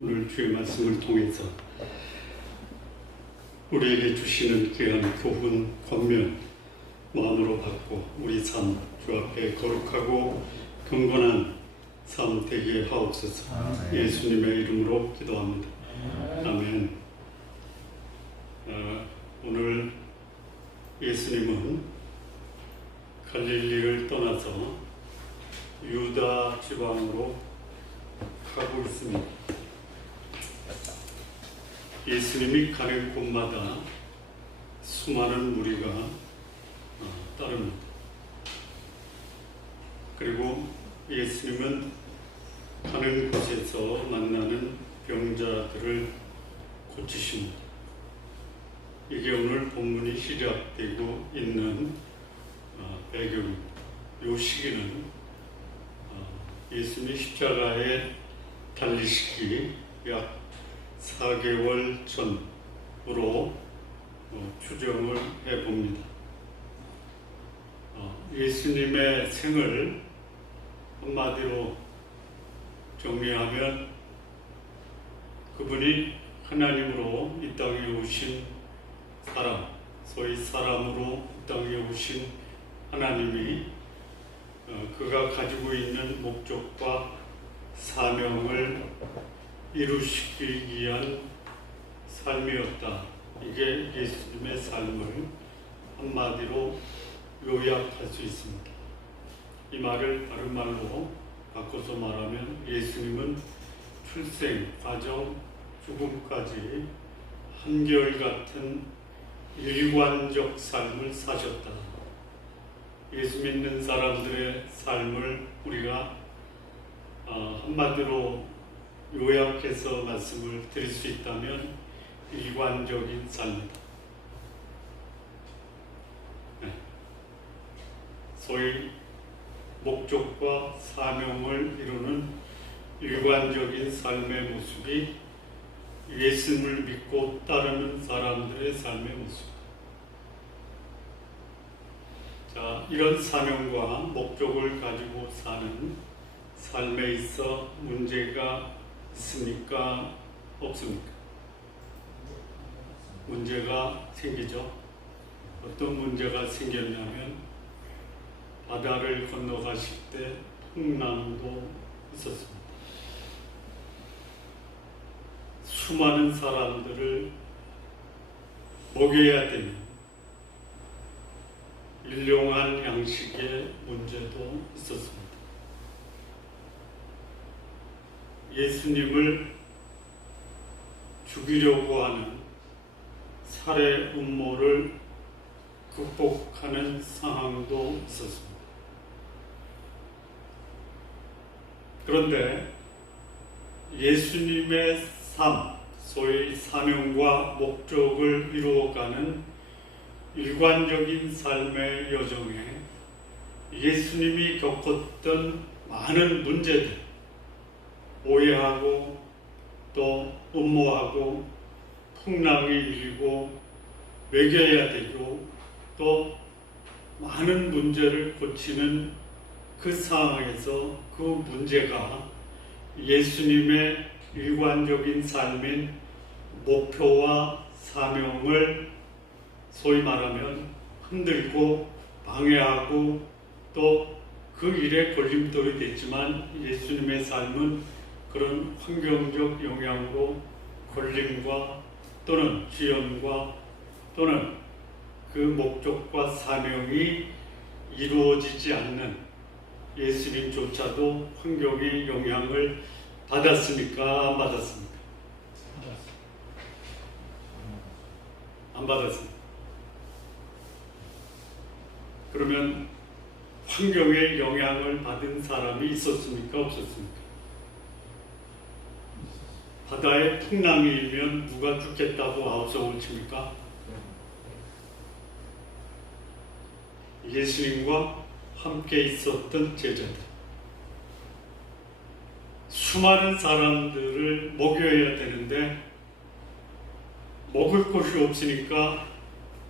오늘 주의 말씀을 통해서 우리에게 주시는 귀한 교훈, 권면 마음으로 받고 우리 삶 주 앞에 거룩하고 경건한 삶 되게 하옵소서. 예수님의 이름으로 기도합니다. 아멘. 오늘 예수님은 갈릴리를 떠나서 유다 지방으로 가고 있습니다. 예수님이 가는 곳마다 수많은 무리가 따릅니다. 그리고 예수님은 가는 곳에서 만나는 병자들을 고치십니다. 이게 오늘 본문이 시작되고 있는 배경입니다. 이 시기는 예수님이 십자가에 달리시기 약 4개월 전으로 추정을 해봅니다. 예수님의 생을 한마디로 정리하면 그분이 하나님으로 이 땅에 오신 사람, 소위 사람으로 이 땅에 오신 하나님이 그가 가지고 있는 목적과 사명을 이루시기 위한 삶이었다. 이게 예수님의 삶을 한마디로 요약할 수 있습니다. 이 말을 다른 말로 바꿔서 말하면 예수님은 출생, 과정, 죽음까지 한결같은 일관적 삶을 사셨다. 예수 믿는 사람들의 삶을 우리가 한마디로 요약해서 말씀을 드릴 수 있다면 일관적인 삶이다. 소위 목적과 사명을 이루는 일관적인 삶의 모습이 예수님을 믿고 따르는 사람들의 삶의 모습. 자, 이런 사명과 목적을 가지고 사는 삶에 있어 문제가 있습니까? 없습니까? 문제가 생기죠. 어떤 문제가 생겼냐면 바다를 건너가실 때 풍랑도 있었습니다. 수많은 사람들을 먹여야 되는 일용한 양식의 문제도 있었습니다. 예수님을 죽이려고 하는 살해 음모를 극복하는 상황도 있었습니다. 그런데 예수님의 삶, 소위 사명과 목적을 이루어가는 일관적인 삶의 여정에 예수님이 겪었던 많은 문제들, 오해하고 또 음모하고 풍랑이 일고 먹여야 되고 또 많은 문제를 고치는 그 상황에서 그 문제가 예수님의 일관적인 삶인 목표와 사명을 소위 말하면 흔들고 방해하고 또 그 일에 걸림돌이 됐지만 예수님의 삶은 그런 환경적 영향으로 걸림과 또는 지연과 또는 그 목적과 사명이 이루어지지 않는 예수님조차도 환경의 영향을 받았습니까? 안 받았습니까? 안 받았습니다. 그러면 환경의 영향을 받은 사람이 있었습니까? 없었습니까? 바다에 풍랑이 일면 누가 죽겠다고 아우성을 칩니까? 예수님과 함께 있었던 제자들. 수많은 사람들을 먹여야 되는데 먹을 것이 없으니까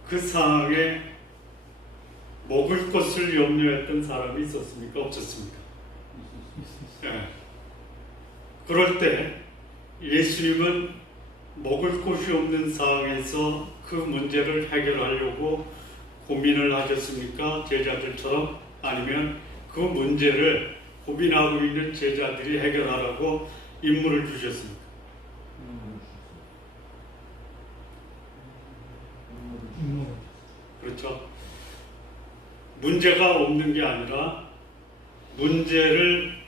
그 상황에 먹을 것을 염려했던 사람이 있었습니까? 없었습니까? 네. 그럴 때 예수님은 먹을 곳이 없는 상황에서 그 문제를 해결하려고 고민을 하셨습니까? 제자들처럼? 아니면 그 문제를 고민하고 있는 제자들이 해결하라고 임무를 주셨습니까? 그렇죠. 문제가 없는 게 아니라 문제를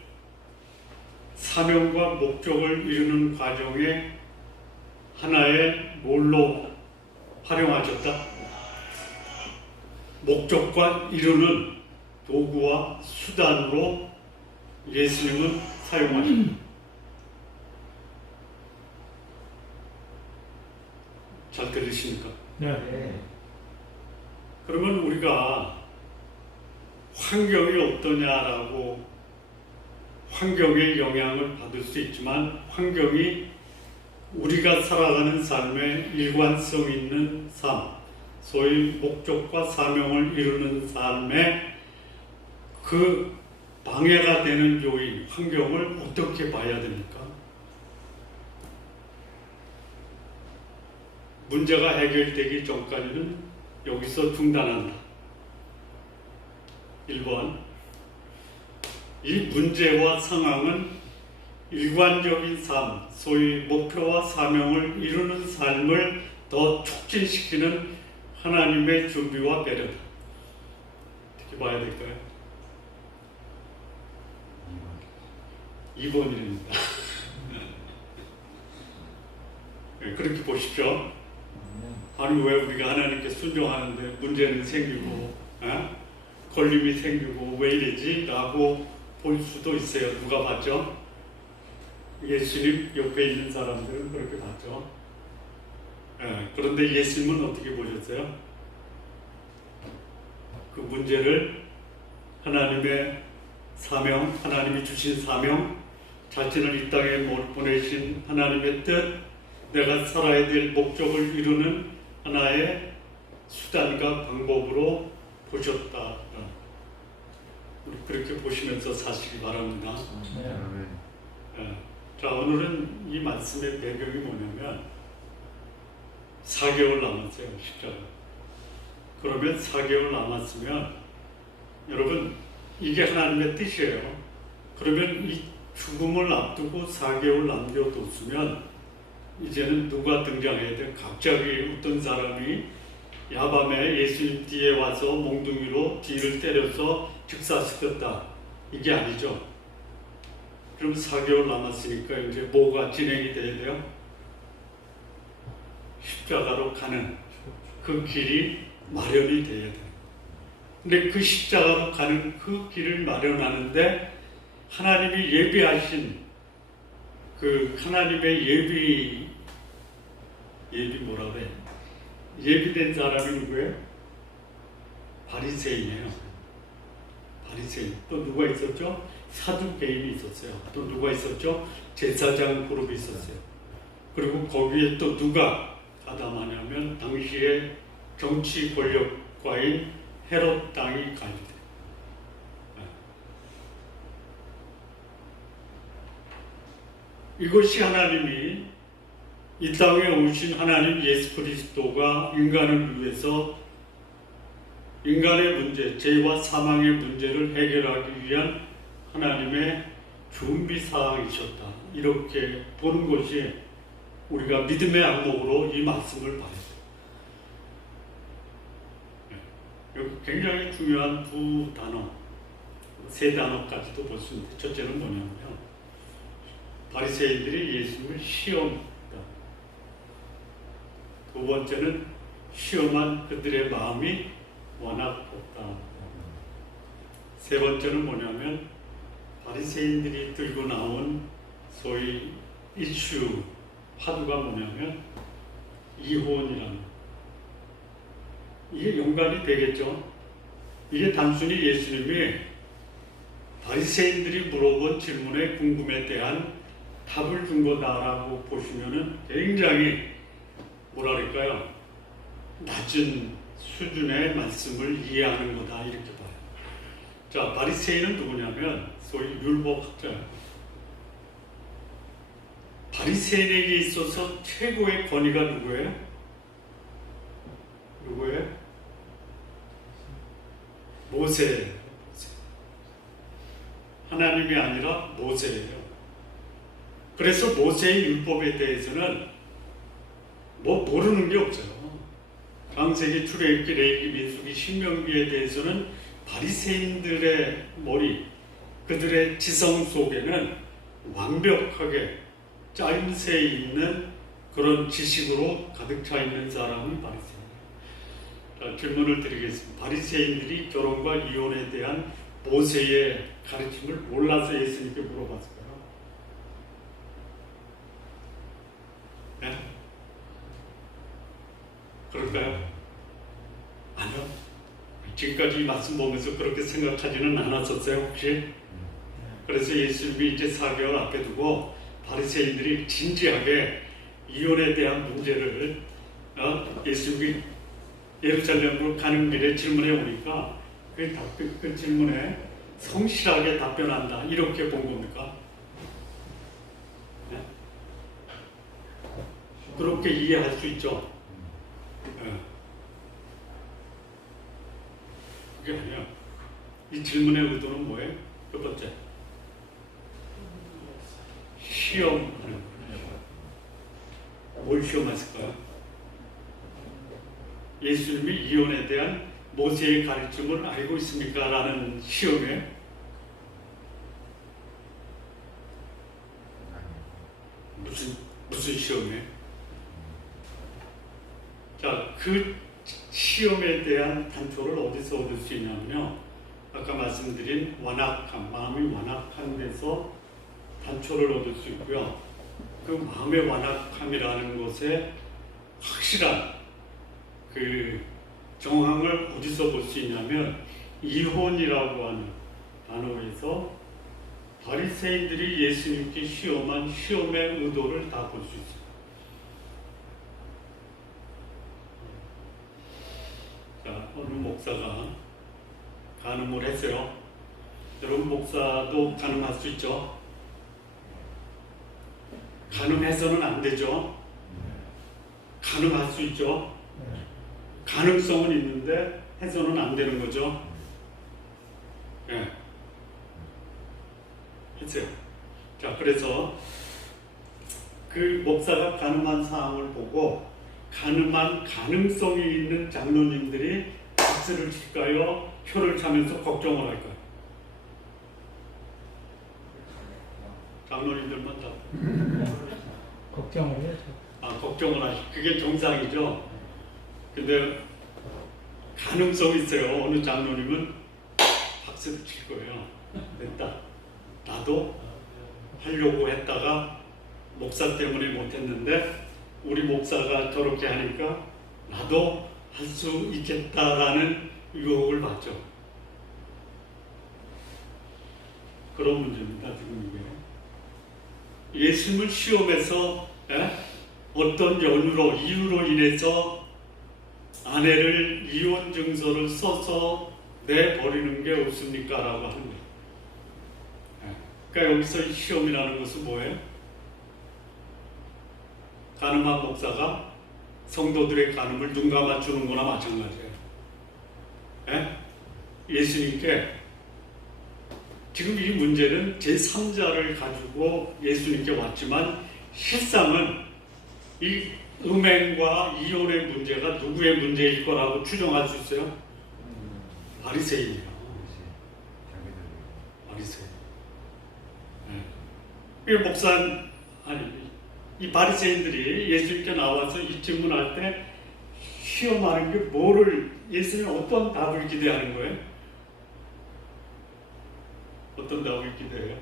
사명과 목적을 이루는 과정에 하나의 뭘로 활용하셨다? 목적과 이루는 도구와 수단으로 예수님은 사용하셨다. 잘 들리십니까? 네. 그러면 우리가 환경이 어떠냐라고 환경의 영향을 받을 수 있지만 환경이 우리가 살아가는 삶의 일관성 있는 삶, 소위 목적과 사명을 이루는 삶에 그 방해가 되는 요인, 환경을 어떻게 봐야 됩니까? 문제가 해결되기 전까지는 여기서 중단한다. 1번, 이 문제와 상황은 일관적인 삶, 소위 목표와 사명을 이루는 삶을 더 촉진시키는 하나님의 준비와 배려다. 어떻게 봐야 될까요? 2번입니다. 그렇게 보십시오. 아니 왜 우리가 하나님께 순종하는데 문제는 생기고 걸림이 생기고 왜 이러지? 라고 볼 수도 있어요. 누가 봤죠? 예수님 옆에 있는 사람들은 그렇게 봤죠. 그런데 예수님은 어떻게 보셨어요? 그 문제를 하나님의 사명, 하나님이 주신 사명, 자신을 이 땅에 보내신 하나님의 뜻, 내가 살아야 될 목적을 이루는 하나의 수단과 방법으로 보셨다. 우리 그렇게 보시면서 사시기 바랍니다. 자, 오늘은 이 말씀의 배경이 뭐냐면 4개월 남았어요. 십자가. 그러면 4개월 남았으면 여러분 이게 하나님의 뜻이에요. 그러면 이 죽음을 앞두고 4개월 남겨뒀으면 이제는 누가 등장해야 돼? 갑자기 어떤 사람이 야밤에 예수님 뒤에 와서 몽둥이로 뒤를 때려서 즉사시켰다. 이게 아니죠. 그럼 4개월 남았으니까 이제 뭐가 진행이 돼야 돼요? 십자가로 가는 그 길이 마련이 돼야 돼요. 근데 그 십자가로 가는 그 길을 마련하는데 하나님이 예비하신 그 하나님의 예비 뭐라 그래? 예비된 사람이 누구예요? 바리새인이에요. 바리새인. 또 누가 있었죠? 사두개인이 있었어요. 또 누가 있었죠? 제사장 그룹이 있었어요. 그리고 거기에 또 누가 가담하냐면 당시의 정치 권력과인 헤롯 땅이 가입돼요. 이것이 하나님이 이 땅에 오신 하나님 예수 그리스도가 인간을 위해서 인간의 문제, 죄와 사망의 문제를 해결하기 위한 하나님의 준비사항이셨다. 이렇게 보는 것이 우리가 믿음의 안목으로 이 말씀을 봐야 돼요. 여기 굉장히 중요한 두 단어, 세 단어까지도 볼 수 있는데 첫째는 뭐냐면 바리새인들이 예수님을 시험했다. 두 번째는 시험한 그들의 마음이 워낙 없다. 세 번째는 뭐냐면 바리새인들이 들고 나온 소위 이슈 화두가 뭐냐면 이혼이라는, 이게 연관이 되겠죠. 이게 단순히 예수님이 바리새인들이 물어본 질문의 궁금에 대한 답을 준 거다라고 보시면은 굉장히 뭐랄까요, 낮은 수준의 말씀을 이해하는 거다 이렇게 봐요. 자, 바리새인은 누구냐면 소위 율법학자예요. 바리새인에게 있어서 최고의 권위가 누구예요? 누구예요? 모세예요. 하나님이 아니라 모세예요. 그래서 모세의 율법에 대해서는 뭐 모르는 게 없어요. 창세기, 출애굽기, 레위기, 민수기, 신명기에 대해서는 바리새인들의 머리, 그들의 지성 속에는 완벽하게 짜임새 있는 그런 지식으로 가득 차 있는 사람이 바리새인. 자, 질문을 드리겠습니다. 바리새인들이 결혼과 이혼에 대한 모세의 가르침을 몰라서 예수님께 물어봤을까요? 네? 그럴까요? 아니요. 지금까지 이 말씀 보면서 그렇게 생각하지는 않았었어요, 혹시? 그래서 예수님이 이제 4개월 앞에 두고 바리새인들이 진지하게 이혼에 대한 문제를 예수님이 예루살렘으로 가는 길에 질문해 오니까 그 질문에 성실하게 답변한다, 이렇게 본 겁니까? 네? 그렇게 이해할 수 있죠. 네. 그게 아니야. 이 질문의 의도는 뭐예요? 첫 번째, 시험하는 거예요. 뭘 시험했을까요? 예수님이 이혼에 대한 모세의 가르침을 알고 있습니까? 라는 시험에 무슨 시험에? 자, 그 시험에 대한 단초를 어디서 얻을 수 있냐면요, 아까 말씀드린 완악함, 마음이 완악한 데서 단초를 얻을 수 있고요. 그 마음의 완악함이라는 것에 확실한 그 정황을 어디서 볼 수 있냐면 이혼이라고 하는 단어에서 바리새인들이 예수님께 시험한 시험의 의도를 다 볼 수 있어요. 자, 어느 목사가 간음을 했어요. 여러분, 목사도 간음할 수 있죠? 간음해서는 안 되죠? 간음할 수 있죠? 가능성은 있는데 해서는 안 되는 거죠. 예. 했어요. 자, 그래서 그 목사가 간음한 상황을 보고 간음한 가능성이 있는 장로님들이 박수를 칠까요? 표를 차면서 걱정을 할까요? 장로님들만 다 걱정을 해야죠. 걱정을 하시. 그게 정상이죠. 근데 가능성이 있어요. 어느 장로님은 박수를 칠 거예요. 됐다. 나도 하려고 했다가 목사 때문에 못했는데 우리 목사가 저렇게 하니까 나도 할 수 있겠다라는 유혹을 받죠. 그런 문제입니다. 지금 이게 예수님을 시험해서 어떤 이유로 인해서 아내를 이혼 증서를 써서 내버리는 게 없습니까? 라고 하는 거예요. 그러니까 여기서 시험이라는 것은 뭐예요? 간음한 목사가 성도들의 간음을 눈 감아주는 거나 마찬가지예요. 예수님께 지금 이 문제는 제3자를 가지고 예수님께 왔지만 실상은 이 음행과 이혼의 문제가 누구의 문제일 거라고 추정할 수 있어요? 바리새인이요. 바리새인. 이 바리새인들이 예수님께 나와서 이 질문할 때 시험하는 게 뭐를, 예수님 어떤 답을 기대하는 거예요? 어떤 답을 기대해요?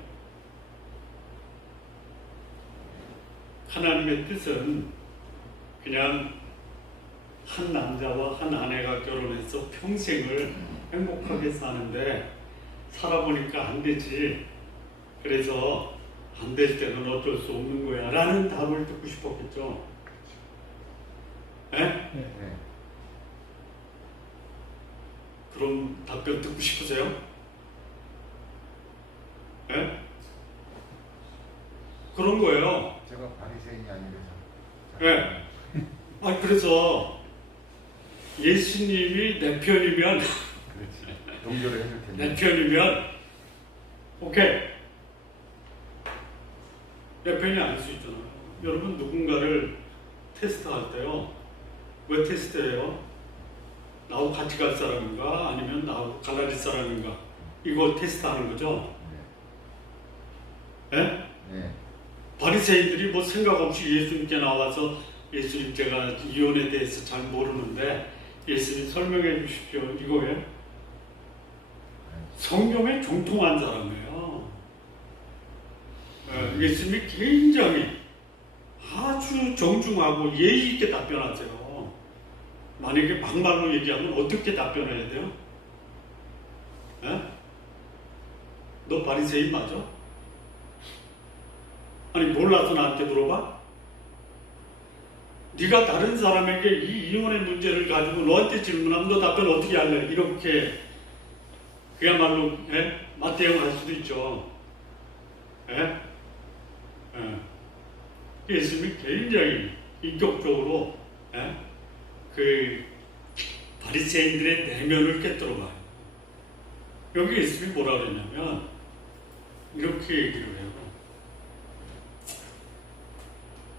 하나님의 뜻은 그냥 한 남자와 한 아내가 결혼해서 평생을 행복하게 사는데 살아보니까 안 되지. 그래서 안 될 때는 어쩔 수 없는 거야 라는 답을 듣고 싶었겠죠. 네? 그런 답변 듣고 싶으세요? 네? 그런 거예요. 제가 바리새인이 아니라서. 예. 그래서 예수님이 내 편이면 그렇지. 동조를 해줄 텐데. 내 편이면 오케이. 내 편이 아닐 수 있잖아요. 여러분 누군가를 테스트할 때요. 왜 테스트해요? 나하고 같이 갈 사람인가 아니면 나하고 갈라질 사람인가 이거 테스트하는 거죠. 예? 네. 바리새인들이 뭐 생각 없이 예수님께 나와서 예수님 제가 이혼에 대해서 잘 모르는데 예수님 설명해 주십시오 이거예요. 성경에 정통한 사람이에요. 예수님이 굉장히 아주 정중하고 예의 있게 답변하세요. 만약에 막말로 얘기하면 어떻게 답변해야 돼요? 에? 너 바리새인 맞아? 아니 몰라서 나한테 물어봐? 네가 다른 사람에게 이 이혼의 문제를 가지고 너한테 질문하면 너 답변 어떻게 할래? 이렇게 그야말로 맞대응할 수도 있죠. 예수님이 굉장히 인격적으로 그 바리새인들의 내면을 꿰뚫어봐요. 여기 예수님이 뭐라 그러냐면 이렇게 얘기를 해요.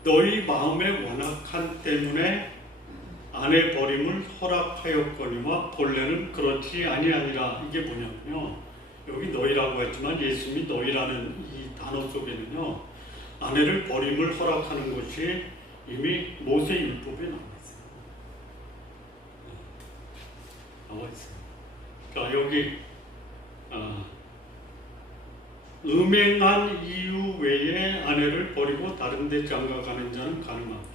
너희 마음의 완악함 때문에 아내 버림을 허락하였거니와 본래는 그렇지 아니하니라. 이게 뭐냐면요. 여기 너희라고 했지만 예수님이 너희라는 이 단어 속에는요. 아내를 버림을 허락하는 것이 이미 모세 율법에 나와 있어요. 나와 있어요. 자, 여기 음행한 이유 외에 아내를 버리고 다른 데 장가가는 자는 가능합니다.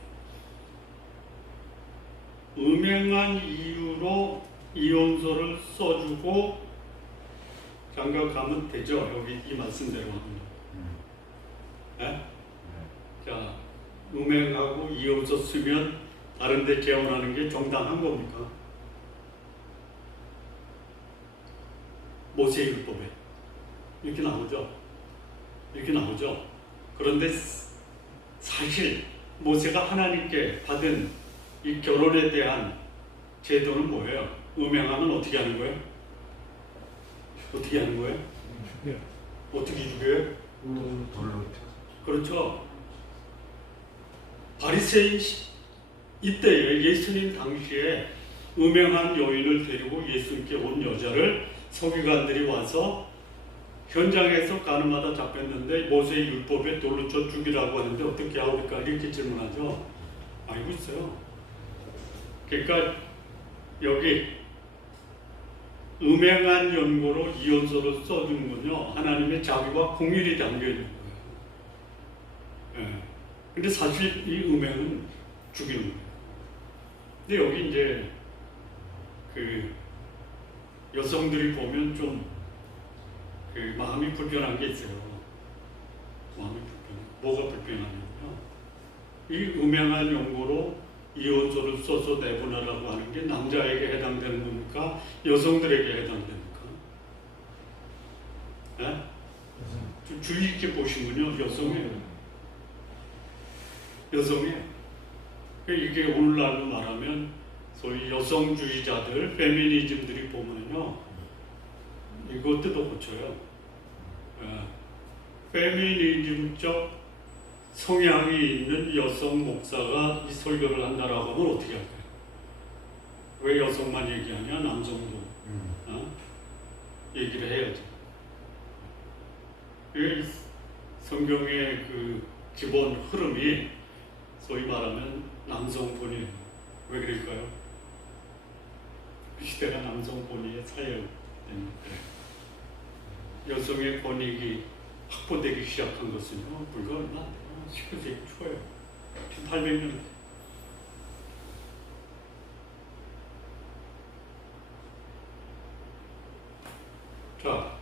음행한 이유로 이혼서를 써주고 장가가면 되죠. 여기 이 말씀대로 합니다. 자, 음행하고 이혼서 쓰면 다른 데 재혼하는 게 정당한 겁니까? 모세율법에 이렇게 나오죠. 이렇게 나오죠. 그런데 사실 모세가 하나님께 받은 이 결혼에 대한 제도는 뭐예요? 음행하면 어떻게 하는 거예요? 어떻게 하는 거예요? 어떻게 죽여요? 돌로. 그렇죠. 바리새인 이때에 예수님 당시에 음행한 여인을 데리고 예수님께 온 여자를 서기관들이 와서 현장에서 가늠하다 잡혔는데 모세의 율법에 돌로 쳐 죽이라고 하는데 어떻게 하옵니까? 이렇게 질문하죠. 알고 있어요. 그러니까 여기 음행한 연고로 이혼서를 써주는군요. 하나님의 자비와 공일이 담겨 있는 거예요. 근데 사실 이 음행은 죽이는 거예요. 근데 여기 이제 그 여성들이 보면 좀 그 마음이 불편한 게 있어요. 마음이 불편해. 뭐가 불편하냐면요. 이 음행한 용고로 이혼서를 써서 내보내라고 하는 게 남자에게 해당되는 겁니까? 여성들에게 해당됩니까? 좀 주의 있게 보시면요. 여성이에요. 이게 오늘날로 말하면 소위 여성주의자들, 페미니즘들이 보면요. 이것도 더 고쳐요. 페미니즘적 성향이 있는 여성 목사가 이 설교를 한다라고 하면 어떻게 할까요? 왜 여성만 얘기하냐? 남성도 얘기를 해야죠. 성경의 그 기본 흐름이 소위 말하면 남성본이에요. 왜 그럴까요? 그 시대가 남성본위의 사회였는데 여성의 권익이 확보되기 시작한 것은요, 불과 얼마 안 돼요. 19세기 초예요. 1800년. 자,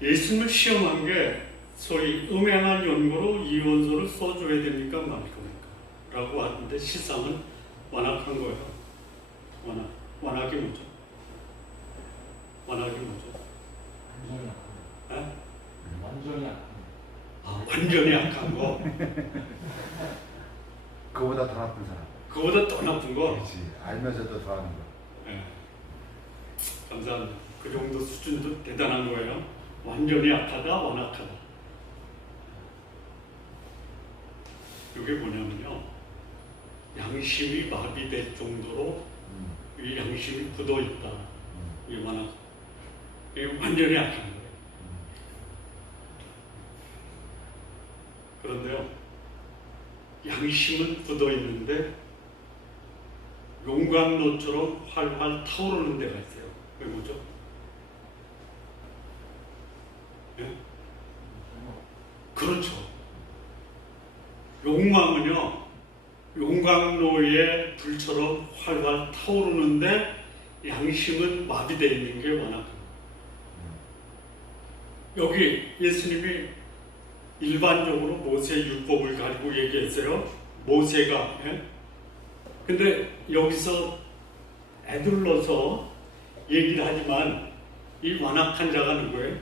예수님을 시험한 게 소위 음행한 연고로 이혼서를 써줘야 됩니까? 말일 겁니까? 라고 하는데 실상은 완악한 거예요. 완악이 뭐죠? 완악이 뭐죠? 완전히 약한 완전히 약한 거, 그거보다 더 나쁜 사람. 그거보다 더 나쁜 거. 그렇지. 알면서도 더 하는 거. 예. 감사합니다. 그 정도 수준도 대단한 거예요. 완전히 약하다, 완악하다. 이게 뭐냐면요, 양심이 마비될 정도로 이 양심이 굳어 있다. 이게 완악. 이게 완전히 약한 거예요. 그런데요, 양심은 굳어 있는데 용광로처럼 활활 타오르는 데가 있어요. 그게 뭐죠? 예? 그렇죠. 욕망은요, 용광로의 불처럼 활활 타오르는데 양심은 마비되어 있는 게 완악합니다. 여기 예수님이 일반적으로 모세 율법을 가지고 얘기했어요. 모세가. 예? 근데 여기서 애둘러서 얘기를 하지만 이 완악한 자가 누구예요?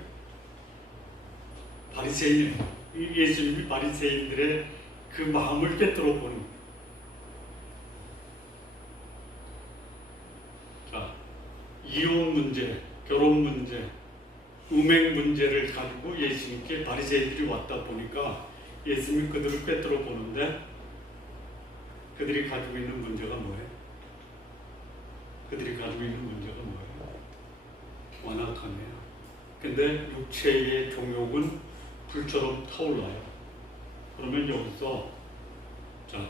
바리새인이에요. 예수님이 바리새인들의 그 마음을 꿰뚫어 보는 거예요. 자, 이혼 문제, 결혼 문제, 음행 문제를 가지고 예수님께 바리새인들이 왔다 보니까 예수님이 그들을 꿰뚫어 보는데 그들이 가지고 있는 문제가 뭐예요? 그들이 가지고 있는 문제가 뭐예요? 완악하네요. 근데 육체의 종욕은 불처럼 타올라요. 그러면 여기서 자,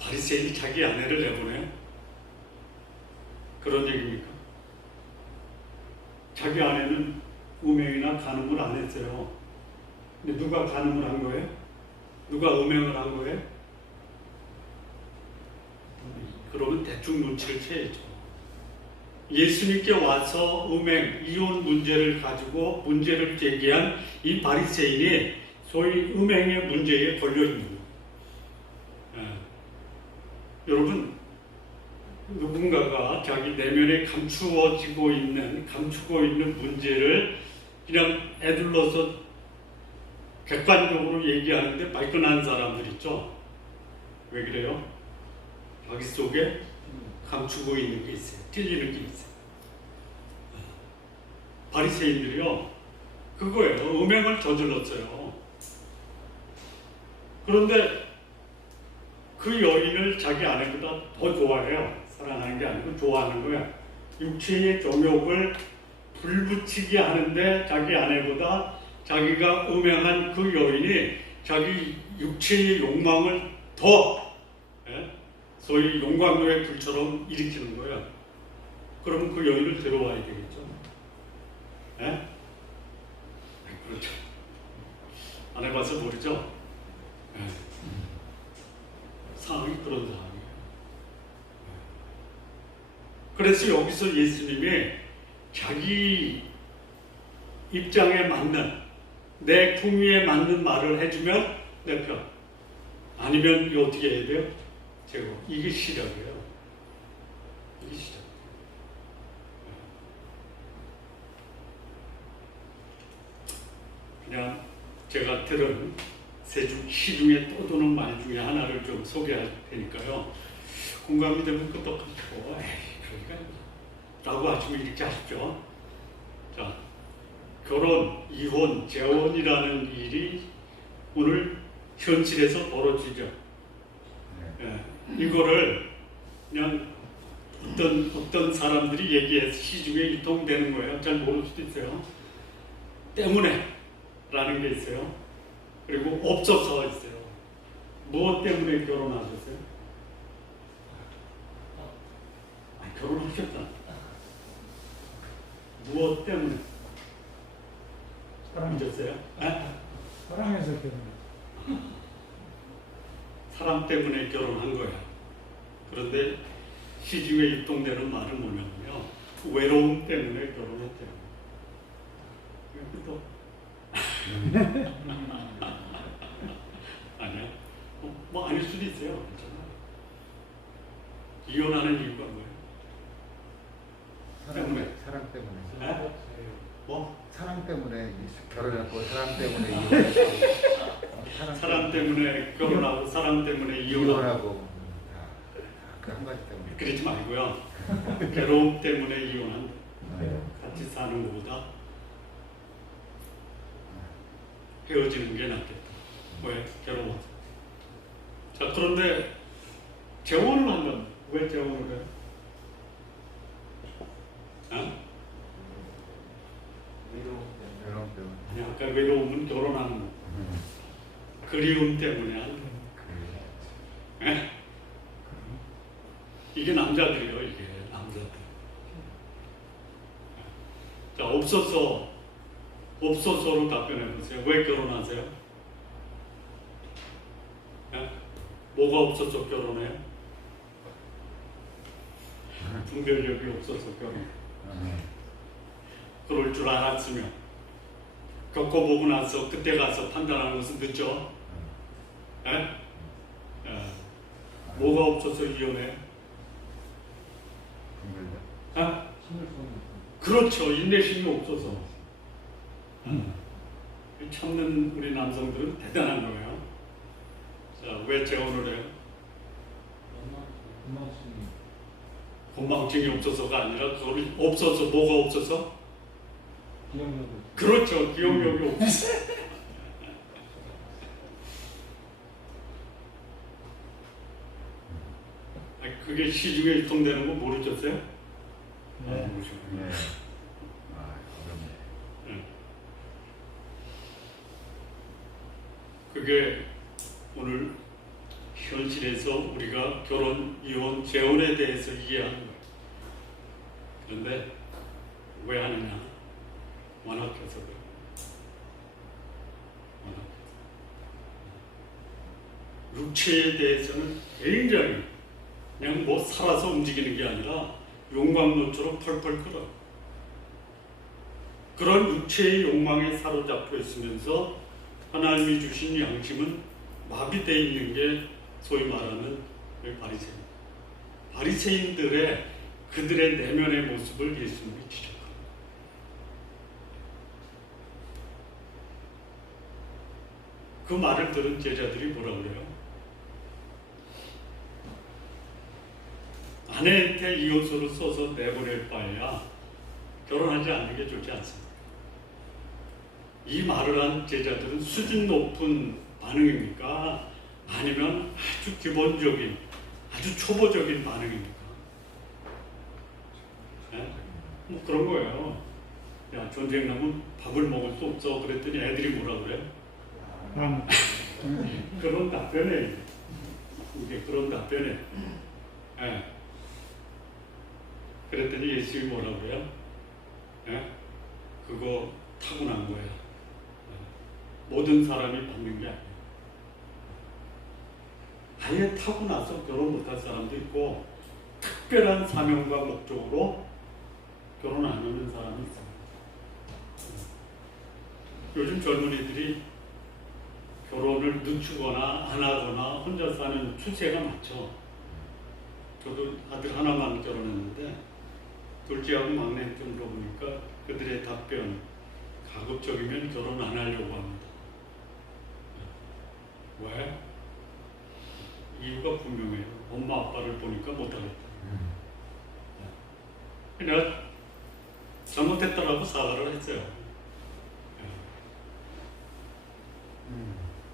바리새인이 자기 아내를 내보내요? 그런 얘기입니까? 자기 아내는 음행이나 간음을 안 했어요. 근데 누가 간음을 한 거예요? 누가 음행을 한 거예요? 그러면 대충 눈치를 채야죠. 예수님께 와서 음행, 이혼 문제를 가지고 문제를 제기한 이 바리새인이 소위 음행의 문제에 걸려 있는 거예요. 여러분, 누군가가 자기 내면에 감추고 있는 문제를 그냥 애둘러서 객관적으로 얘기하는데 발끈한 사람들 있죠? 왜 그래요? 자기 속에 감추고 있는 게 있어요. 찔리는 게 있어요. 바리새인들이요, 그거예요. 음행을 저질렀어요. 그런데 그 여인을 자기 아내보다 더 좋아해요. 사랑하는 게 아니고 좋아하는 거예요. 육체의 정욕을 불붙이게 하는데 자기 아내보다 자기가 음행한 그 여인이 자기 육체의 욕망을 더 소위 용광로의 불처럼 일으키는 거예요. 그러면 그 여인을 데려와야 되겠죠. 예? 그렇죠. 안 해봐서 모르죠. 예. 상황이 그런 상황이에요. 그래서 여기서 예수님이 자기 입장에 맞는, 내 품위에 맞는 말을 해주면 내 편. 아니면 이거 어떻게 해야 돼요? 제거. 이게 시작이에요. 이게 시작. 그냥 제가 들은 시중에 떠도는 말 중에 하나를 좀 소개할 테니까요. 공감이 되면 끄떡하시고, 그러니까 라고 하시면 이렇게 하십시오. 자, 결혼, 이혼, 재혼이라는 일이 오늘 현실에서 벌어지죠. 이거를 그냥 어떤 사람들이 얘기해서 시중에 유통되는 거예요. 잘 모를 수도 있어요. 때문에 라는 게 있어요. 그리고 없어서 있어요. 무엇 때문에 결혼하셨어요? 결혼하셨다. 무엇 때문에? 사랑하셨어요? 사랑해서 결혼. 사람 때문에 결혼한 거야. 그런데 시중에 유통되는 말은 뭐냐면요, 외로움 때문에 결혼했대요. 또 아니야? 뭐 아닐 수도 있어요. 괜찮아. 이혼하는 이유가 뭐예요? 사랑 때문에. 뭐? 사랑 사랑 때문에 결혼했고 사랑 때문에 이혼했고 사랑 때문에 결혼하고 사랑 때문에 이혼하고 이혼하고 그 한 가지 때문에 그러지 말고요. 괴로움 때문에 이혼한 네. 같이 사는 것보다 헤어지는 게 낫겠다. 왜? 괴로워서. 자, 그런데 재혼을 한다면 왜 재혼을 해요? 어? 결혼 때문에 아니, 아까 외로움은 결혼하는 거. 그리움 때문에 하는 거. 예? 이게 남자들이요, 이게 남자들. 자, 없어서로 답변해 보세요. 왜 결혼하세요? 예? 뭐가 없어서 결혼해요? 분별력이 없어서 결혼. 그럴 줄 알았으면 겪어보고 나서 그때 가서 판단하는 것은 늦죠. 예? 예. 뭐가 없어서 이혼해요? 아? 그렇죠. 인내심이 없어서. 참는 우리 남성들은 대단한 거예요. 자, 왜 재혼을 해요? 건망증이 없어서가 아니라 그걸 없어서 뭐가 없어서? 그렇죠. 기억력이 없어서. 그게 시중에 유통되는 거 모르셨어요? 네. 모르셨군요. 네. 아, 어렵네. 그게 오늘 현실에서 우리가 결혼, 이혼, 재혼에 대해서 이해하는 거예요. 그런데 왜 하느냐? 완악해서 그래요. 완악해서. 육체에 대해서는 굉장히 그냥 뭐 살아서 움직이는 게 아니라 용광로처럼 펄펄 끓어. 그런 육체의 욕망에 사로잡혀 있으면서 하나님이 주신 양심은 마비되어 있는 게 소위 말하는 바리새인. 바리새인들의 그들의 내면의 모습을 예수님이 지적합니다. 그 말을 들은 제자들이 뭐라 그래요? 아내한테 이혼서를 써서 내보낼 바에야 결혼하지 않는 게 좋지 않습니까? 이 말을 한 제자들은 수준 높은 반응입니까? 아니면 아주 기본적인, 아주 초보적인 반응입니까? 네? 뭐 그런 거예요. 야, 전쟁 나면 밥을 먹을 수 없어. 그랬더니 애들이 뭐라 그래? 그런 답변에 이게 그런 답변에 예. 그랬더니 예수님이 뭐라고 해요? 예? 그거 타고난 거야. 예. 모든 사람이 받는 게 아니에요. 아예 타고나서 결혼 못할 사람도 있고 특별한 사명과 목적으로 결혼 안 하는 사람이 있어요. 예. 요즘 젊은이들이 결혼을 늦추거나 안 하거나 혼자 사는 추세가 많죠. 저도 아들 하나만 결혼했는데 둘째하고 막내한테 물어보니까 그들의 답변, 가급적이면 결혼 안 하려고 합니다. 왜? 이유가 분명해요. 엄마 아빠를 보니까 못하겠다. 내가 잘못했다라고 사과를 했어요.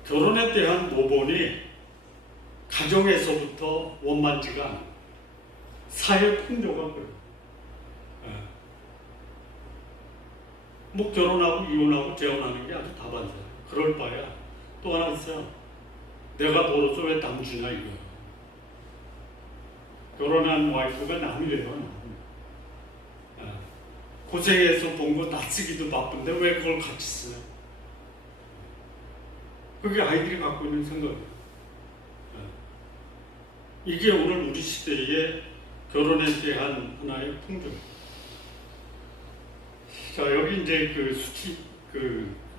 결혼에 대한 모본이 가정에서부터 원만치가 않아요. 사회 풍조가 그래요. 뭐 결혼하고 이혼하고 재혼하는 게 아주 다반사예요. 그럴 바에야 또 하나 있어요. 내가 벌어서 왜 남 주냐 이거예요. 결혼한 와이프가 남이래요. 남. 고생해서 본 거 다 쓰기도 바쁜데 왜 그걸 같이 쓰냐. 그게 아이들이 갖고 있는 생각이에요. 이게 오늘 우리 시대의 결혼에 대한 하나의 풍조입니다. 자, 여기 이제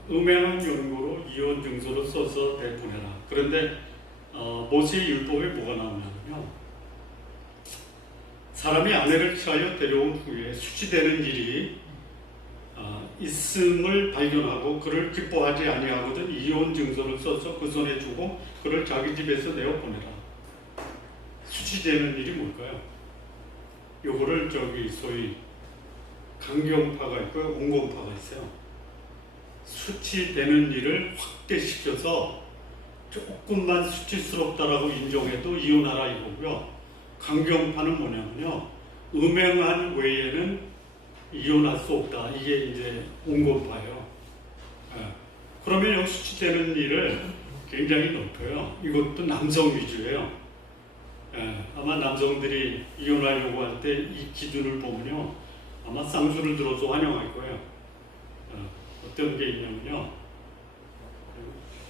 음행한 연고로 이혼 증서를 써서 내보내라. 그런데 모세의 율법에 뭐가 나오냐면요. 사람이 아내를 취하여 데려온 후에 수치되는 일이 있음을 발견하고 그를 기뻐하지 아니하거든 이혼 증서를 써서 그 손에 주고 그를 자기 집에서 내어 보내라. 수치되는 일이 뭘까요? 요거를 소위 강경파가 있고 온건파가 있어요. 수치되는 일을 확대시켜서 조금만 수치스럽다라고 인정해도 이혼하라 이거고요. 강경파는 뭐냐면요, 음행한 외에는 이혼할 수 없다. 이게 이제 온건파예요. 그러면 여기 수치되는 일을 굉장히 높여요. 이것도 남성 위주예요. 아마 남성들이 이혼하려고 할 때 이 기준을 보면요, 아마 쌍수를 들어서 환영할 거예요. 어떤 게 있냐면요,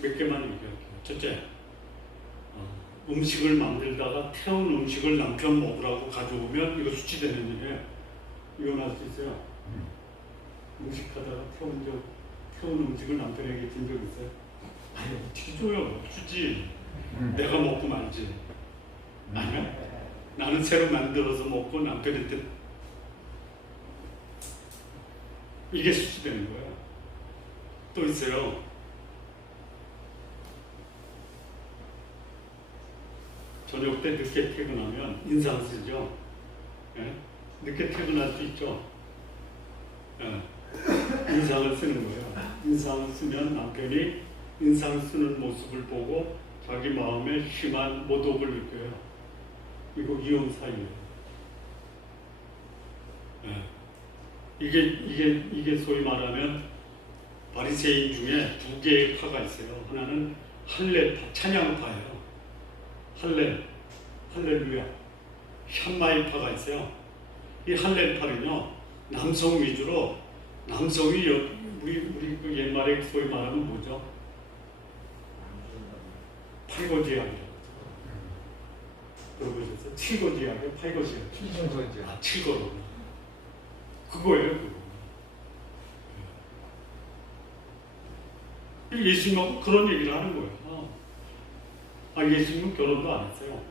몇 개만 얘기할게요. 첫째, 음식을 만들다가 태운 음식을 남편 먹으라고 가져오면 이거 수치되는 일이에요. 이혼할 수 있어요. 음식하다가 태운 음식을 남편에게 준 적 있어요? 아니, 어떻게 줘요? 주지. 내가 먹고 말지. 아니야? 나는 새로 만들어서 먹고 남편한테 이게 수치되는 거예요. 또 있어요. 저녁 때 늦게 퇴근하면 인상 쓰죠. 예? 늦게 퇴근할 수 있죠. 예. 인상을 쓰는 거예요. 인상을 쓰면 남편이 인상 쓰는 모습을 보고 자기 마음에 심한 모독을 느껴요. 이거 이혼 사유예요. 예. 이게 소위 말하면 바리새인 중에 두 개의 파가 있어요. 하나는 할례파, 찬양파예요. 할렐루야, 샴마이파가 있어요. 이 할렐파는요, 남성 위주로, 남성이 우리 그 옛말에 소위 말하면 뭐죠? 팔고지약이라고 들어보셨어요? 칠고지약이에요? 팔고지약? 칠거지약. 칠거로. 그거예요, 그거. 예수님하고 그런 얘기를 하는 거예요. 예수님은 결혼도 안 했어요.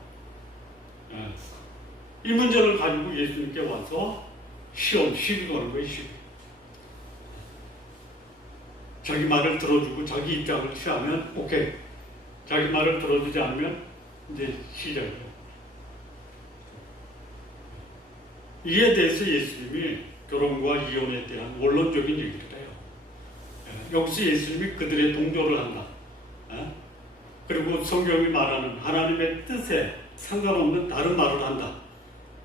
이 문제를 가지고 예수님께 와서 시비 거는 거예요, 시비. 자기 말을 들어주고 자기 입장을 취하면 오케이. 자기 말을 들어주지 않으면 이제 시작이에요. 이에 대해서 예수님이 결혼과 이혼에 대한 원론적인 얘기를 해요. 여기서 예수님이 그들의 동조를 한다. 그리고 성경이 말하는 하나님의 뜻에 상관없는 다른 말을 한다.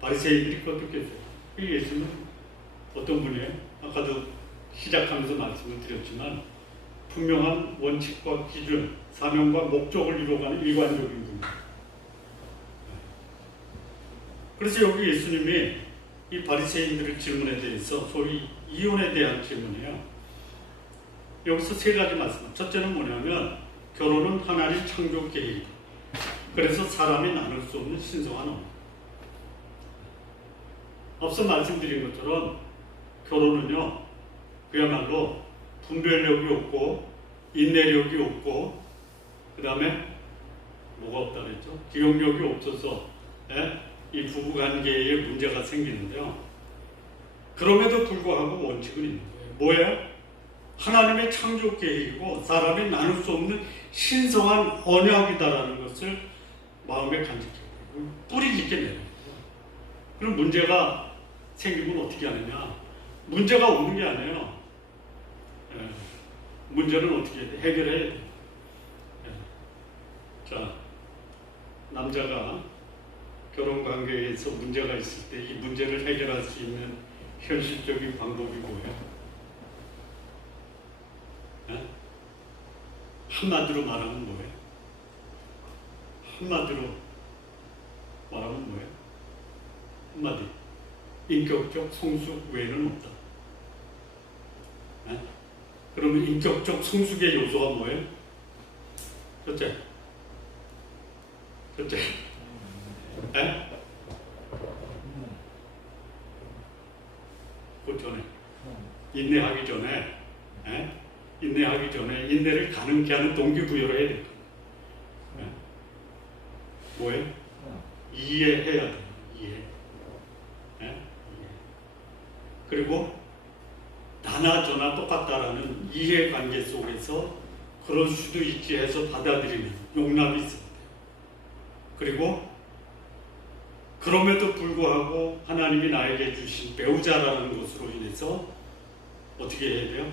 바리새인들이 어떻겠어요? 예수님은 어떤 분이에요? 아까도 시작하면서 말씀을 드렸지만 분명한 원칙과 기준, 사명과 목적을 이루어가는 일관적인 분이에요. 그래서 여기 예수님이 이 바리새인들의 질문에 대해서 소위 이혼에 대한 질문이에요. 여기서 세 가지 말씀. 첫째는 뭐냐면 결혼은 하나님 창조 계획이다. 그래서 사람이 나눌 수 없는 신성한 언어. 앞서 말씀드린 것처럼 결혼은요, 그야말로 분별력이 없고 인내력이 없고 그 다음에 뭐가 없다 그랬죠? 기억력이 없어서 이 부부관계에 문제가 생기는데요. 그럼에도 불구하고 원칙은 있는 거예요. 뭐예요? 하나님의 창조 계획이고 사람이 나눌 수 없는 신성한 언약이다라는 것을 마음에 간직해요. 뿌리 깊게 내요. 그럼 문제가 생기면 어떻게 하느냐? 문제가 없는 게 아니에요. 문제는 어떻게 해야 돼? 해결해야 돼. 자, 남자가 결혼 관계에서 문제가 있을 때 이 문제를 해결할 수 있는 현실적인 방법이 뭐예요? 한마디로 말하면 뭐예요? 한마디로 말하면 뭐예요? 한마디. 인격적 성숙 외에는 없다. 그러면 인격적 성숙의 요소가 뭐예요? 첫째. 그 전에. 인내하기 전에. 인내를 가능케 하는 동기부여를 해야 됩니다. 뭐예요? 이해해야 돼요. 이해. 그리고 나나 저나 똑같다라는 이해관계 속에서 그럴 수도 있지 해서 받아들이는 용납이 있습니다. 그리고 그럼에도 불구하고 하나님이 나에게 주신 배우자라는 것으로 인해서 어떻게 해야 돼요?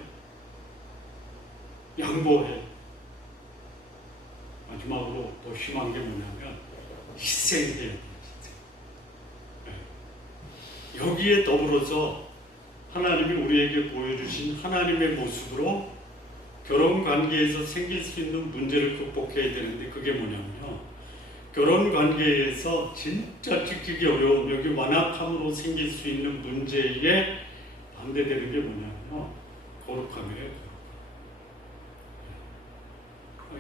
양보해. 마지막으로 더 심한 게 뭐냐면 희생해야 돼요. 희생. 여기에 더불어서 하나님이 우리에게 보여주신 하나님의 모습으로 결혼 관계에서 생길 수 있는 문제를 극복해야 되는데 그게 뭐냐면요. 결혼 관계에서 진짜 지키기 어려운 여기 완악함으로 생길 수 있는 문제에 반대되는 게 뭐냐면요. 거룩함이에요.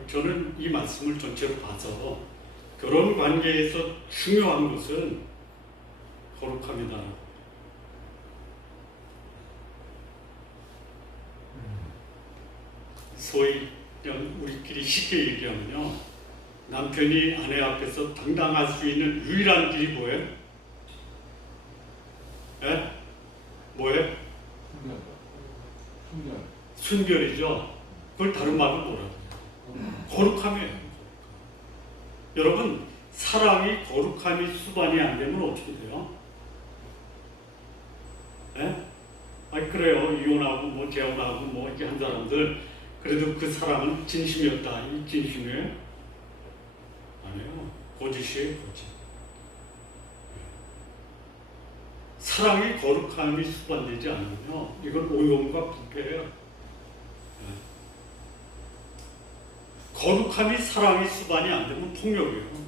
저는 이 말씀을 전체로 봐서 결혼 관계에서 중요한 것은 거룩함이다. 소위 그냥 우리끼리 쉽게 얘기하면요. 남편이 아내 앞에서 당당할 수 있는 유일한 길이 뭐예요? 예? 뭐예요? 순결이죠. 그걸 다른 말로 뭐라고 해요? 거룩함이에요. 여러분, 사랑이 거룩함이 수반이 안 되면 어떻게 돼요? 예? 아니 그래요. 이혼하고 뭐 재혼하고 뭐 이렇게 한 사람들 그래도 그 사랑은 진심이었다. 이 진심이에요? 아니에요. 거짓이에요. 거짓. 사랑이 거룩함이 수반되지 않으면 이건 오용과 부패예요. 거룩함이 사랑이 수반이 안 되면 폭력이에요.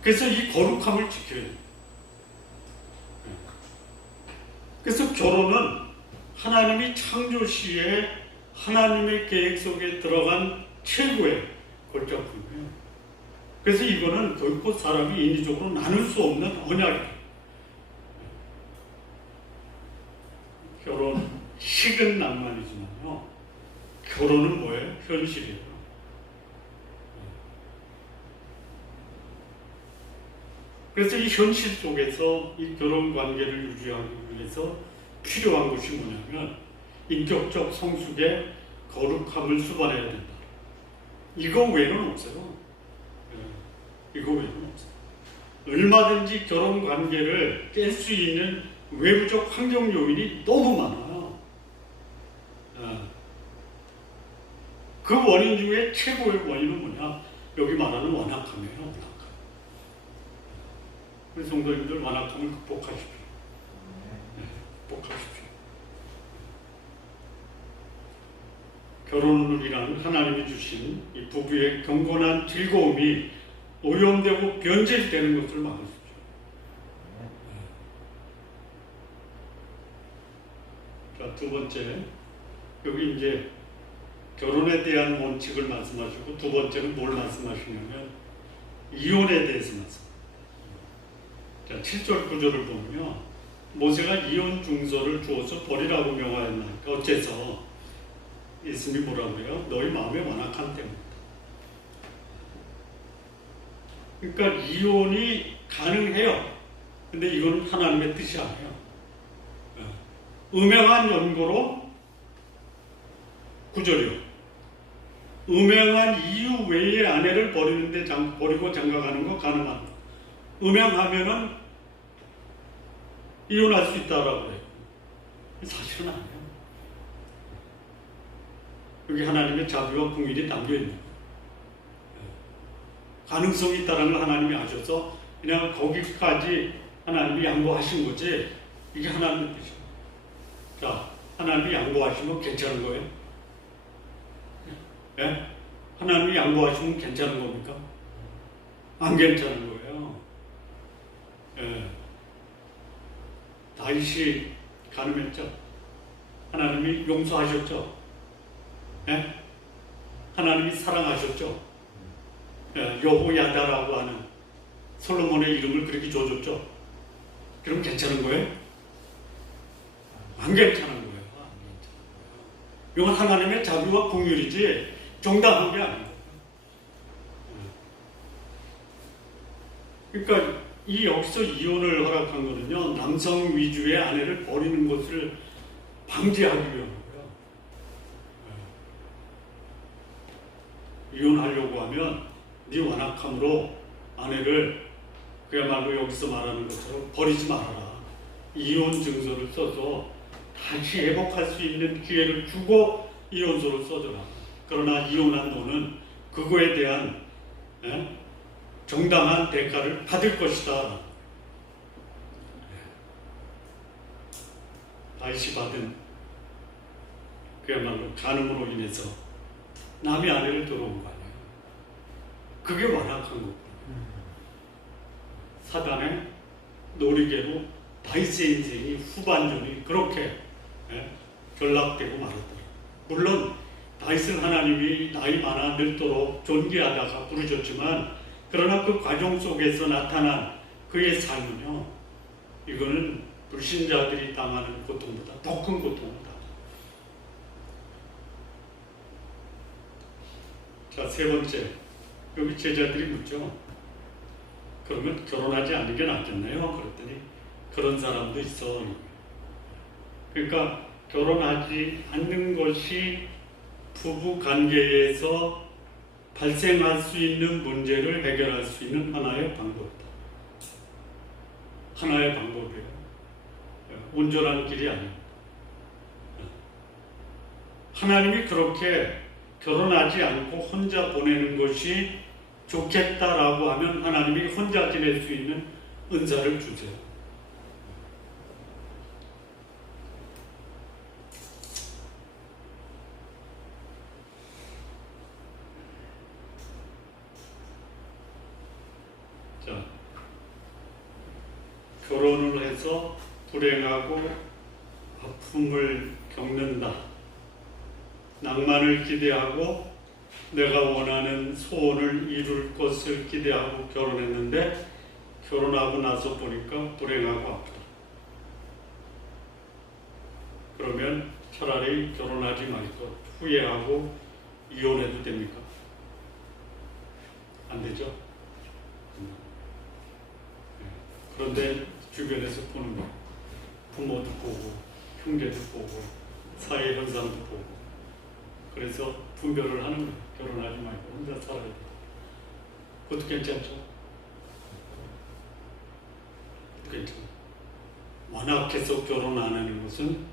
그래서 이 거룩함을 지켜야 돼요. 그래서 결혼은 하나님이 창조 시에 하나님의 계획 속에 들어간 최고의 골자품이에요. 그래서 이거는 결코 사람이 인위적으로 나눌 수 없는 언약이에요. 결혼식은 낭만이지만요. 결혼은 뭐예요? 현실이에요. 그래서 이 현실 속에서 이 결혼 관계를 유지하기 위해서 필요한 것이 뭐냐면 인격적 성숙의 거룩함을 수반해야 된다. 이거 외에는 없어요. 이거 외에는 없어요. 얼마든지 결혼 관계를 깰 수 있는 외부적 환경 요인이 너무 많아요. 그 원인 중에 최고의 원인은 뭐냐? 여기 말하는 완악함이에요. 완악함. 우리 성도님들 완악함을 극복하십시오. 극복하십시오. 결혼이라는 하나님이 주신 이 부부의 경건한 즐거움이 오염되고 변질되는 것을 막으십시오. 자, 두 번째, 여기 이제 결혼에 대한 원칙을 말씀하시고 두 번째는 뭘 말씀하시냐면 이혼에 대해서 말씀합니다. 자, 7절 9절을 보면 모세가 이혼 중서를 주어서 버리라고 명하였나이까 어째서 예수님이 뭐라고 해요? 너희 마음의 완악함 때문이다. 그러니까 이혼이 가능해요. 근데 이건 하나님의 뜻이 아니에요. 음행한 연고로 9절이요. 음행한 이유 외에 아내를 버리는데 버리고 장가가는 거 가능합니다. 음행하면은 이혼할 수 있다라고 해요. 사실은 아니에요. 여기 하나님의 자비와 긍휼이 담겨 있는 거예요. 가능성이 있다는 걸 하나님이 아셔서 그냥 거기까지 하나님이 양보하신 거지. 이게 하나님의 뜻이에요. 자, 하나님이 양보하시면 괜찮은 거예요? 예? 하나님이 양보하시면 괜찮은 겁니까? 안 괜찮은 거예요. 예. 다윗이 간음했죠. 하나님이 용서하셨죠. 예? 하나님이 사랑하셨죠. 예. 여호야다라고 하는 솔로몬의 이름을 그렇게 줘줬죠. 그럼 괜찮은 거예요? 안 괜찮은 거예요. 안 괜찮은 거예요. 이건 하나님의 자비와 긍휼이지 정당한 게 아니에요. 그러니까 이 여기서 이혼을 허락한 거는요, 남성 위주의 아내를 버리는 것을 방지하기 위함이고요. 이혼하려고 하면 네 완악함으로 아내를 그야말로 여기서 말하는 것처럼 버리지 말아라. 이혼 증서를 써서 다시 회복할 수 있는 기회를 주고 이혼서를 써줘라. 그러나 이혼한 너는 그거에 대한 정당한 대가를 받을 것이다. 다시 받은 그야말로 간음으로 인해서 남의 아내를 들어온 거 아니에요. 그게 완악한 거고. 사단의 놀이개로 다윗의 인생이 후반전이 그렇게 전락되고 말았더라. 물론 다윗은 하나님이 나이 많아 늙도록 존귀하다가 부르셨지만, 그러나 그 과정 속에서 나타난 그의 삶은요, 이거는 불신자들이 당하는 고통보다 더 큰 고통이다. 자, 세 번째, 여기 제자들이 묻죠. 그러면 결혼하지 않는 게 낫겠나요? 그랬더니 그런 사람도 있어. 그러니까 결혼하지 않는 것이 부부 관계에서 발생할 수 있는 문제를 해결할 수 있는 하나의 방법이다. 하나의 방법이에요. 온전한 길이 아닙니다. 하나님이 그렇게 결혼하지 않고 혼자 보내는 것이 좋겠다라고 하면 하나님이 혼자 지낼 수 있는 은사를 주세요. 자, 결혼을 해서 불행하고 아픔을 겪는다. 낭만을 기대하고 내가 원하는 소원을 이룰 것을 기대하고 결혼했는데 결혼하고 나서 보니까 불행하고 아프다. 그러면 차라리 결혼하지 말 것, 후회하고 이혼해도 됩니까? 안 되죠? 그런데 주변에서 보는 거, 부모도 보고 형제도 보고 사회 현상도 보고, 그래서 분별을 하는 거예요. 결혼하지 말고 혼자 살아야 돼. 그것도 괜찮죠? 그것도 괜찮아. 완악해서 결혼 안 하는 것은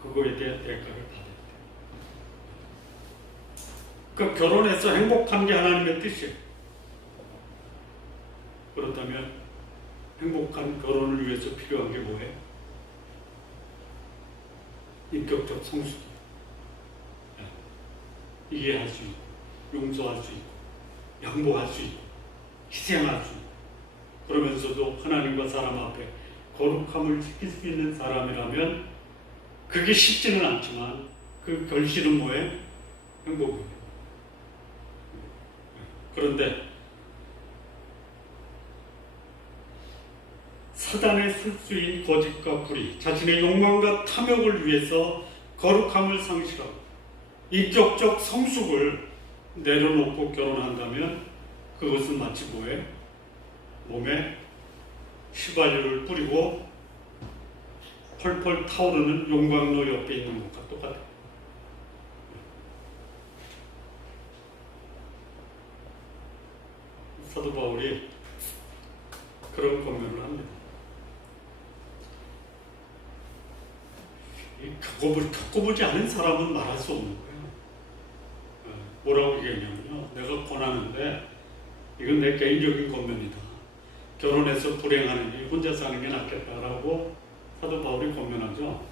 그거에 대한 대가를 받아야 돼. 그러니까 결혼해서 행복한 게 하나님의 뜻이에요. 그렇다면 행복한 결혼을 위해서 필요한 게 뭐예요? 인격적 성숙. 이해할 수 있고, 용서할 수 있고, 양보할 수 있고, 희생할 수 있고, 그러면서도 하나님과 사람 앞에 거룩함을 지킬 수 있는 사람이라면 그게 쉽지는 않지만 그 결실은 뭐예요? 행복이에요. 그런데 사단의 술수인 거짓과 불의, 자신의 욕망과 탐욕을 위해서 거룩함을 상실하고 인격적 성숙을 내려놓고 결혼한다면 그것은 마치 뭐예요? 몸에 휘발유를 뿌리고 펄펄 타오르는 용광로 옆에 있는 것과 똑같아요. 사도 바울이 그런 권면을 합니다. 겪어보지 않은 사람은 말할 수 없는 거예요. 뭐라고 얘기하냐면요, 내가 권하는데 이건 내 개인적인 권면이다. 결혼해서 불행하느니 혼자 사는 게 낫겠다라고 사도 바울이 권면하죠.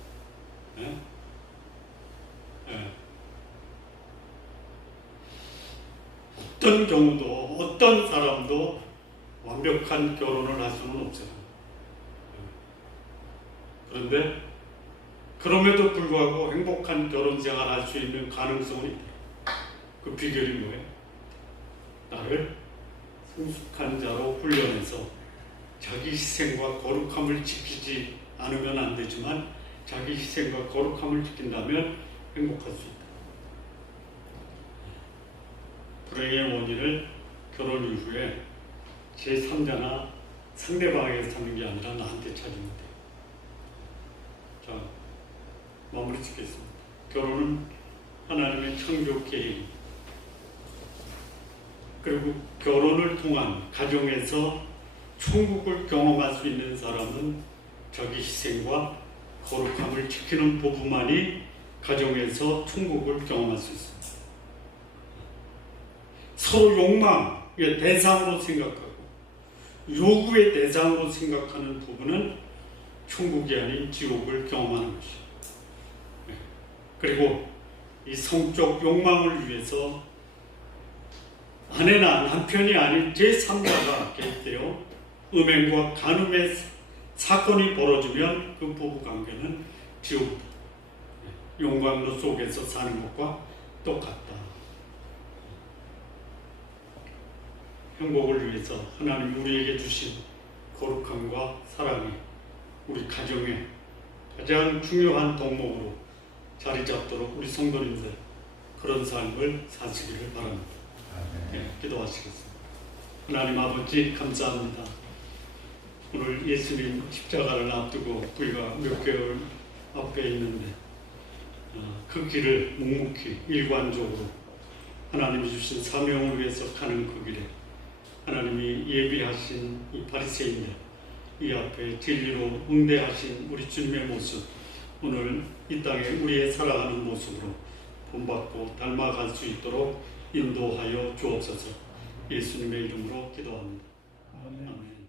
네? 네. 어떤 경우도 어떤 사람도 완벽한 결혼을 할 수는 없어요. 그런데 그럼에도 불구하고 행복한 결혼 생활을 할 수 있는 가능성은 있다. 그 비결이 뭐예요? 나를 성숙한 자로 훈련해서 자기 희생과 거룩함을 지키지 않으면 안 되지만 자기 희생과 거룩함을 지킨다면 행복할 수 있다. 불행의 원인을 결혼 이후에 제3자나 상대방에게 사는 게 아니라 나한테 찾으면 돼. 자, 마무리 짓겠습니다. 결혼은 하나님의 창조 계획, 그리고 결혼을 통한 가정에서 천국을 경험할 수 있는 사람은 자기 희생과 거룩함을 지키는 부부만이 가정에서 천국을 경험할 수 있습니다. 서로 욕망의 대상으로 생각하고 요구의 대상으로 생각하는 부부는 천국이 아닌 지옥을 경험하는 것입니다. 그리고 이 성적 욕망을 위해서 아내나 남편이 아닌 제3자가 개입되어 음행과 간음의 사건이 벌어지면 그 부부관계는 지옥, 용광로 속에서 사는 것과 똑같다. 행복을 위해서 하나님 우리에게 주신 거룩함과 사랑이 우리 가정의 가장 중요한 덕목으로 자리 잡도록 우리 성도님들 그런 삶을 사시기를 바랍니다. 기도하시겠습니다. 하나님 아버지 감사합니다. 오늘 예수님 십자가를 앞두고 우리가 몇 개월 앞에 있는데 그 길을 묵묵히 일관적으로 하나님이 주신 사명을 위해서 가는 그 길에 하나님이 예비하신 이 바리새인들 이 앞에 진리로 응대하신 우리 주님의 모습, 오늘 이 땅에 우리의 살아가는 모습으로 본받고 닮아갈 수 있도록 인도하여 주옵소서. 예수님의 이름으로 기도합니다. 아멘.